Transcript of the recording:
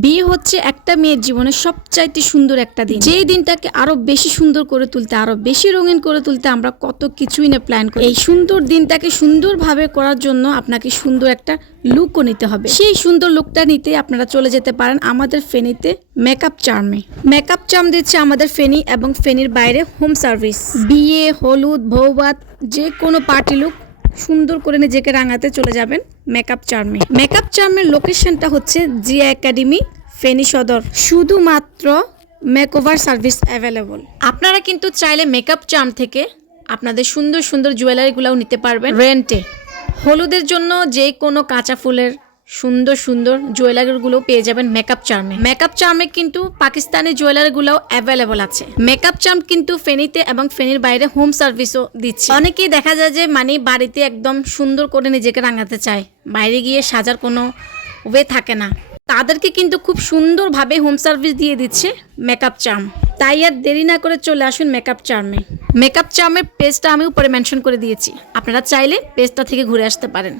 বিয়ে হচ্ছে একটা মেয়ের জীবনে সবচাইতে সুন্দর একটা দিন, যেই দিনটাকে আরো বেশি সুন্দর করে তুলতে, আরো বেশি রঙিন করে তুলতে আমরা কত কিছুই না প্ল্যান করি। এই সুন্দর দিনটাকে সুন্দরভাবে করার জন্য আপনাকে সুন্দর একটা লুকও নিতে হবে। সেই সুন্দর লুকটা নিতে আপনারা চলে যেতে পারেন আমাদের ফেনীতে মেকআপ চার্মে। মেকআপ চার্ম দিচ্ছে আমাদের ফেনী এবং ফেনীর বাইরে হোম সার্ভিস। বিয়ে, হলুদ, বৌভাত, যে কোনো পার্টি লুক সুন্দর করে নিজেকে রাঙাতে চলে যাবেন মেকআপ চার্মে। মেকআপ চার্মের লোকেশনটা হচ্ছে জিয়া একাডেমি, ফেনী সদর। শুধুমাত্র মেকওভার সার্ভিস অ্যাভেলেবল। আপনারা কিন্তু চাইলে মেকআপ চার্ম থেকে আপনাদের সুন্দর সুন্দর জুয়েলারিগুলোও নিতে পারবেন রেন্টে। হলুদের জন্য যে কোনো কাঁচা ফুলের সুন্দর সুন্দর জুয়েলারিগুলো পেয়ে যাবেন মেকআপ চার্মে। মেকআপ চার্মে কিন্তু পাকিস্তানি জুয়েলারিগুলোও অ্যাভেলেবল আছে। মেকআপ চার্ম কিন্তু ফেনীতে এবং ফেনীর বাইরে হোম সার্ভিসও দিচ্ছে। অনেকেই দেখা যায় যে মানে বাড়িতে একদম সুন্দর করে নিজেকে রাঙাতে চায়, বাইরে গিয়ে সাজার কোনো ওয়ে থাকে না, তাদেরকে কিন্তু খুব সুন্দরভাবে হোম সার্ভিস দিয়ে দিচ্ছে মেকআপ চার্ম। তাই আর দেরি না করে চলে আসুন মেকআপ চার্মে। মেকআপ চার্মের পেজটা আমি উপরে মেনশন করে দিয়েছি, আপনারা চাইলে পেজটা থেকে ঘুরে আসতে পারেন।